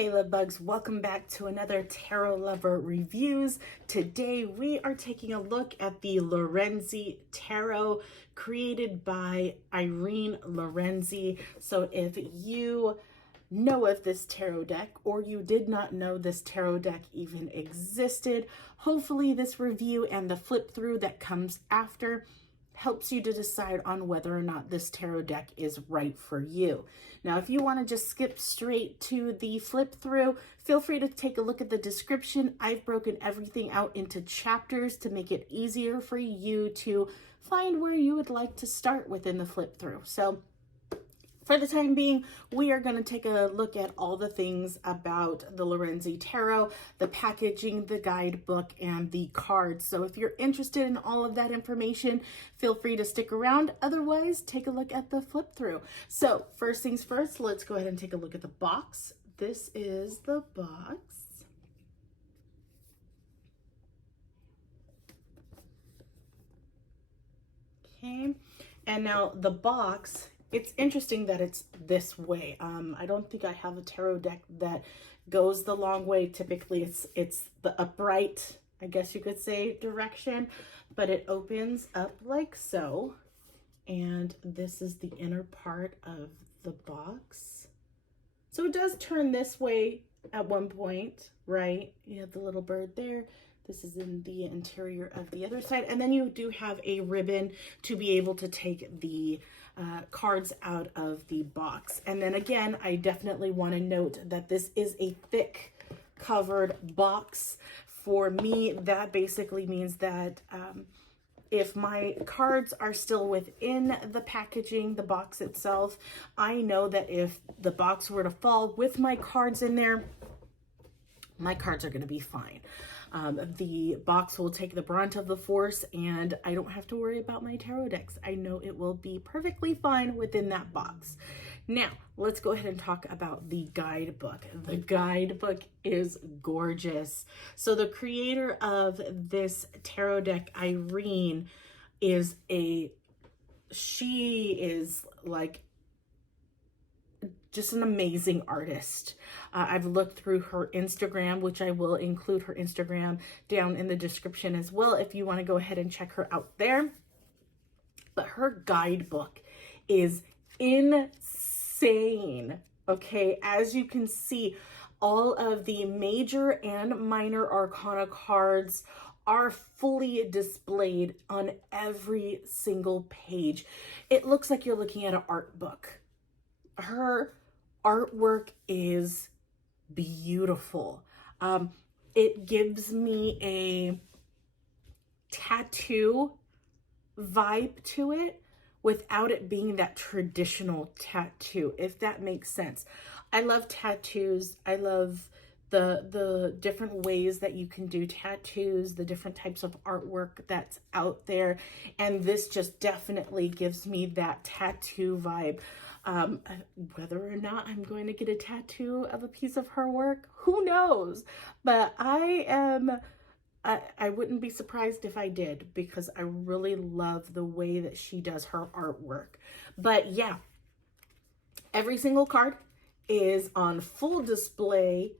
Hey love bugs, welcome back to another Tarot Lover Reviews. Today we are taking a look at the Lorenzi Tarot created by Irene Lorenzi. So if you know of this tarot deck or you did not know this tarot deck even existed, hopefully this review and the flip through that comes after helps you to decide on whether or not this tarot deck is right for you. Now, if you want to just skip straight to the flip through, feel free to take a look at the description. I've broken everything out into chapters to make it easier for you to find where you would like to start within the flip through. So for the time being, we are going to take a look at all the things about the Lorenzi Tarot, the packaging, the guidebook, and the cards. So if you're interested in all of that information, feel free to stick around. Otherwise, take a look at the flip through. So first things first, let's go ahead and take a look at the box. This is the box. Okay, and now the box, it's interesting that it's this way. I don't think I have a tarot deck that goes the long way. Typically, it's the upright, I guess you could say, direction, but it opens up like so. And this is the inner part of the box. So it does turn this way at one point, right? You have the little bird there. This is in the interior of the other side. And then you do have a ribbon to be able to take the cards out of the box. And then again, I definitely want to note that this is a thick covered box. For me, that basically means that if my cards are still within the packaging, the box itself, I know that if the box were to fall with my cards in there, my cards are going to be fine. The box will take the brunt of the force and I don't have to worry about my tarot decks. I know it will be perfectly fine within that box. Now, let's go ahead and talk about the guidebook. The guidebook is gorgeous. So the creator of this tarot deck, Irene, she is like just an amazing artist. I've looked through her Instagram, which I will include her Instagram down in the description as well if you want to go ahead and check her out there. But her guidebook is insane. Okay, as you can see, all of the major and minor arcana cards are fully displayed on every single page. It looks like you're looking at an art book. Her artwork is beautiful. It gives me a tattoo vibe to it without it being that traditional tattoo, if that makes sense. I love tattoos. I love the different ways that you can do tattoos, the different types of artwork that's out there. And this just definitely gives me that tattoo vibe. Whether or not I'm going to get a tattoo of a piece of her work, who knows? But I wouldn't be surprised if I did, because I really love the way that she does her artwork. But yeah, every single card is on full display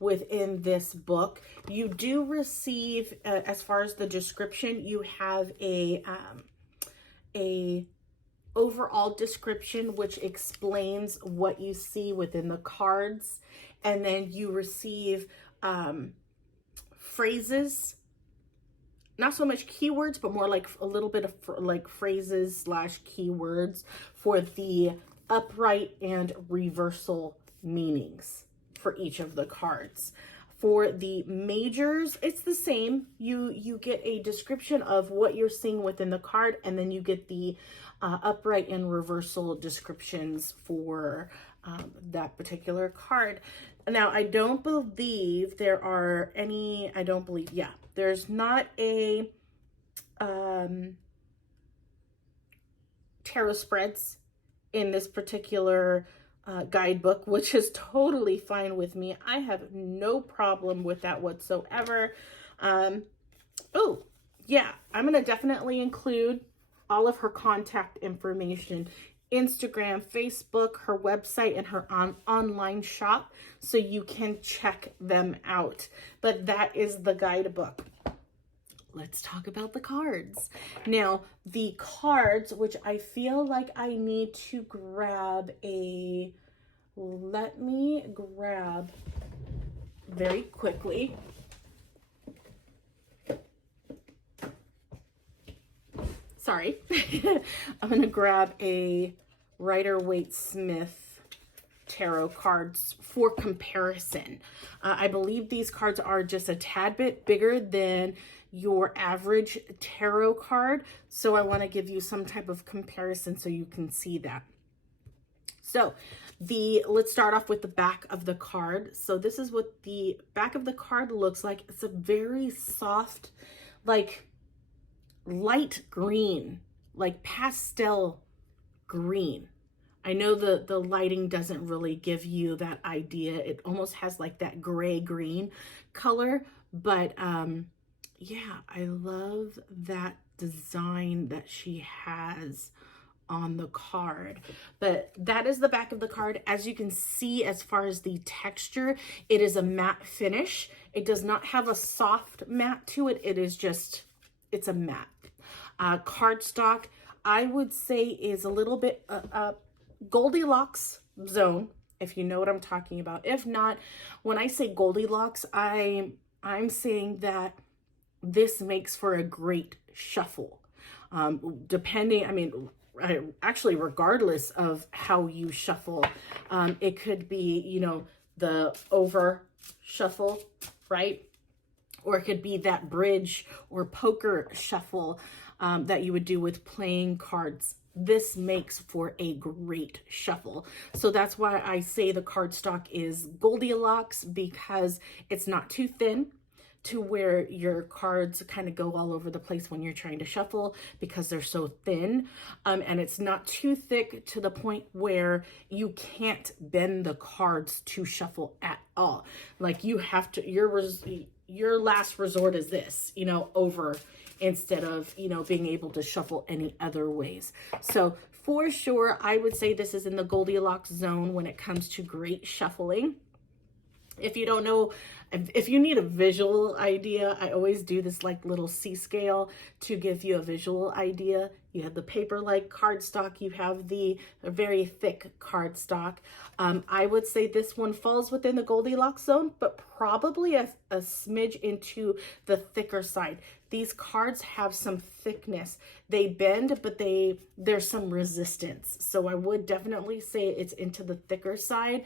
within this book. You do receive, as far as the description, you have a overall description which explains what you see within the cards, and then you receive phrases, not so much keywords, but more like a little bit of like phrases slash keywords for the upright and reversal meanings for each of the cards. For the majors, it's the same. You get a description of what you're seeing within the card, and then you get the upright and reversal descriptions for that particular card. Now, I don't believe there are any, there's not a tarot spreads in this particular guidebook, which is totally fine with me. I have no problem with that whatsoever. Oh yeah, I'm gonna definitely include all of her contact information Instagram, Facebook, her website, and her online shop, so you can check them out. But that is the guidebook. Let's talk about the cards. Now, the cards, which I feel like I need to grab a, let me grab very quickly. Sorry. I'm going to grab a Rider-Waite-Smith tarot cards for comparison. I believe these cards are just a tad bit bigger than your average tarot card, so I want to give you some type of comparison so you can see that. So let's start off with the back of the card. So this is what the back of the card looks like. It's a very soft, like light green, like pastel green. I know the lighting doesn't really give you that idea. It almost has like that gray green color, but yeah, I love that design that she has on the card. But that is the back of the card. As you can see, as far as the texture, it is a matte finish. It does not have a soft matte to it. It is just, it's a matte. Cardstock, I would say, is a little bit Goldilocks zone, if you know what I'm talking about. If not, when I say Goldilocks, I'm saying that this makes for a great shuffle. Depending, I mean, actually, regardless of how you shuffle, it could be, you know, the over shuffle, right? Or it could be that bridge or poker shuffle that you would do with playing cards. This makes for a great shuffle. So that's why I say the cardstock is Goldilocks, because it's not too thin to where your cards kind of go all over the place when you're trying to shuffle because they're so thin. And it's not too thick to the point where you can't bend the cards to shuffle at all. Like you have to, your last resort is this, you know, over, instead of, you know, being able to shuffle any other ways. So for sure, I would say this is in the Goldilocks zone when it comes to great shuffling. If you don't know, if you need a visual idea, I always do this like little C scale to give you a visual idea. You have the paper-like cardstock, you have the very thick cardstock. I would say this one falls within the Goldilocks zone, but probably a smidge into the thicker side. These cards have some thickness. They bend, but there's some resistance. So I would definitely say it's into the thicker side,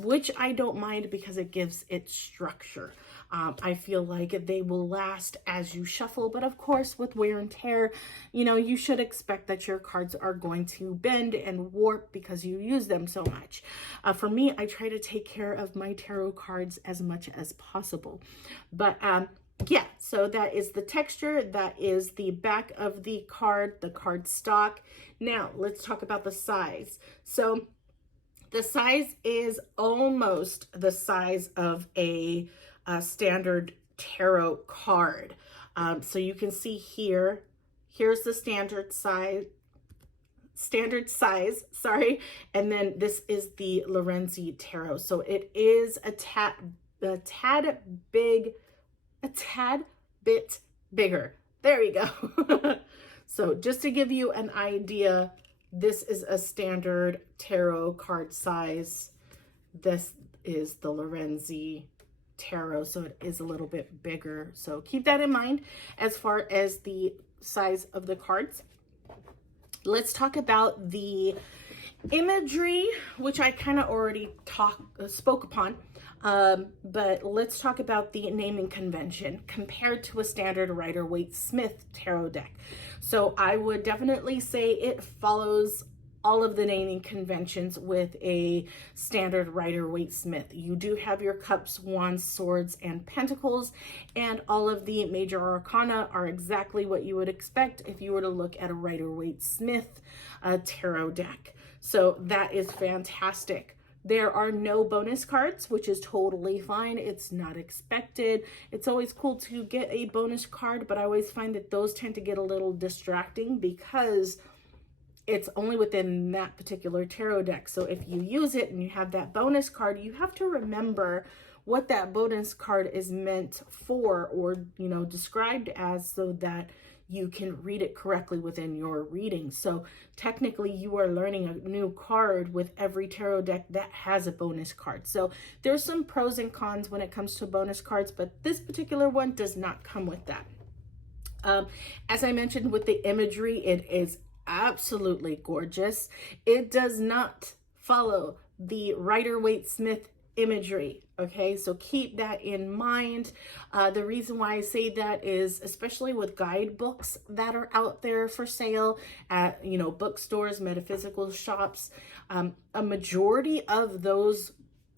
which I don't mind because it gives it structure. I feel like they will last as you shuffle, but of course with wear and tear, you know, you should expect that your cards are going to bend and warp because you use them so much. For me, I try to take care of my tarot cards as much as possible. But yeah, so that is the texture. That is the back of the card stock. Now, let's talk about the size. So the size is almost the size of a standard tarot card. So you can see here's the standard size, sorry. And then this is the Lorenzi tarot. So it is a tad bit bigger. There we go. So just to give you an idea, this is a standard tarot card size. This is the Lorenzi tarot, so it is a little bit bigger. So keep that in mind as far as the size of the cards. Let's talk about the imagery, which I kind of already spoke upon. But let's talk about the naming convention compared to a standard Rider-Waite-Smith tarot deck. So I would definitely say it follows all of the naming conventions with a standard Rider-Waite-Smith. You do have your cups, wands, swords, and pentacles, and all of the major arcana are exactly what you would expect if you were to look at a Rider-Waite-Smith tarot deck. So that is fantastic. There are no bonus cards, which is totally fine. It's not expected. It's always cool to get a bonus card, but I always find that those tend to get a little distracting because it's only within that particular tarot deck. So if you use it and you have that bonus card, you have to remember what that bonus card is meant for, or, you know, described as, so that you can read it correctly within your reading. So technically you are learning a new card with every tarot deck that has a bonus card. So there's some pros and cons when it comes to bonus cards, but this particular one does not come with that. As I mentioned with the imagery, it is absolutely gorgeous. It does not follow the Rider-Waite-Smith imagery. Okay, so keep that in mind. The reason why I say that is, especially with guidebooks that are out there for sale at, you know, bookstores, metaphysical shops, a majority of those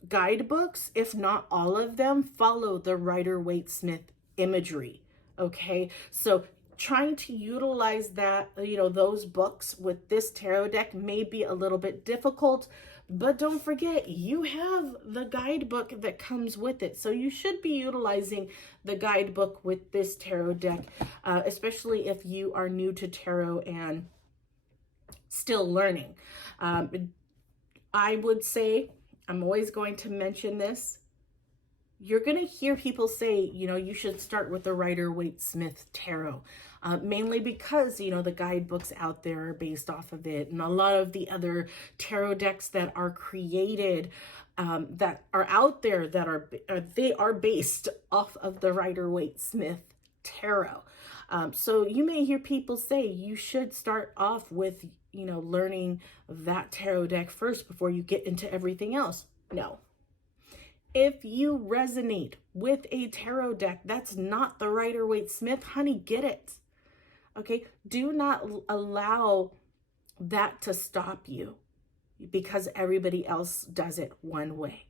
guidebooks, if not all of them, follow the Rider-Waite-Smith imagery. Okay, so trying to utilize that, you know, those books with this tarot deck may be a little bit difficult, but don't forget, you have the guidebook that comes with it. So you should be utilizing the guidebook with this tarot deck, especially if you are new to tarot and still learning. I would say, I'm always going to mention this, you're going to hear people say, you know, you should start with the Rider-Waite-Smith tarot, mainly because, you know, the guidebooks out there are based off of it. And a lot of the other tarot decks that are created, that are out there, that they are based off of the Rider-Waite-Smith tarot. So you may hear people say you should start off with, you know, learning that tarot deck first before you get into everything else. No. If you resonate with a tarot deck that's not the Rider-Waite-Smith, honey, get it. Okay? Do not allow that to stop you because everybody else does it one way.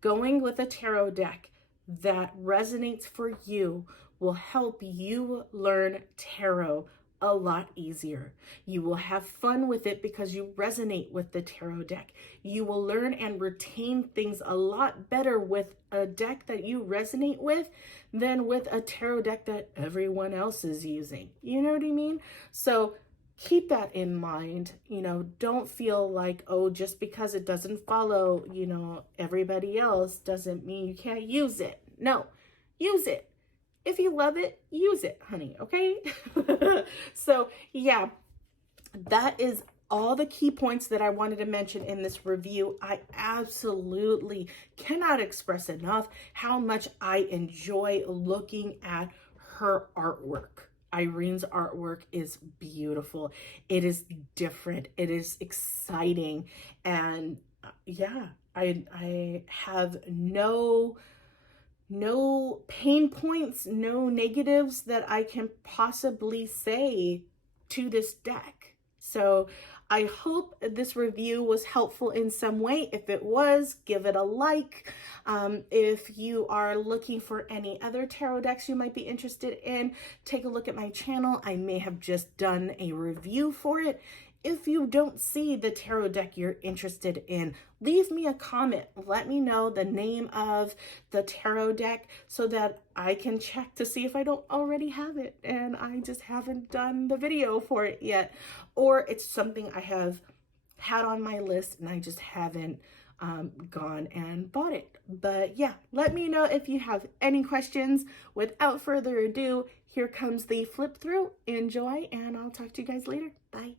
Going with a tarot deck that resonates for you will help you learn tarot a lot easier. You will have fun with it because you resonate with the tarot deck. You will learn and retain things a lot better with a deck that you resonate with than with a tarot deck that everyone else is using. You know what I mean? So keep that in mind. You know, don't feel like, oh, just because it doesn't follow, you know, everybody else doesn't mean you can't use it. No, use it. If you love it, use it, honey, okay? So, yeah, that is all the key points that I wanted to mention in this review. I absolutely cannot express enough how much I enjoy looking at her artwork. Irene's artwork is beautiful. It is different. It is exciting. And yeah, I have no pain points, no negatives that I can possibly say to this deck. So I hope this review was helpful in some way. If it was, give it a like. If you are looking for any other tarot decks you might be interested in, take a look at my channel. I may have just done a review for it. If you don't see the tarot deck you're interested in, leave me a comment. Let me know the name of the tarot deck so that I can check to see if I don't already have it and I just haven't done the video for it yet. Or it's something I have had on my list and I just haven't gone and bought it. But yeah, let me know if you have any questions. Without further ado, here comes the flip through. Enjoy, and I'll talk to you guys later. Bye.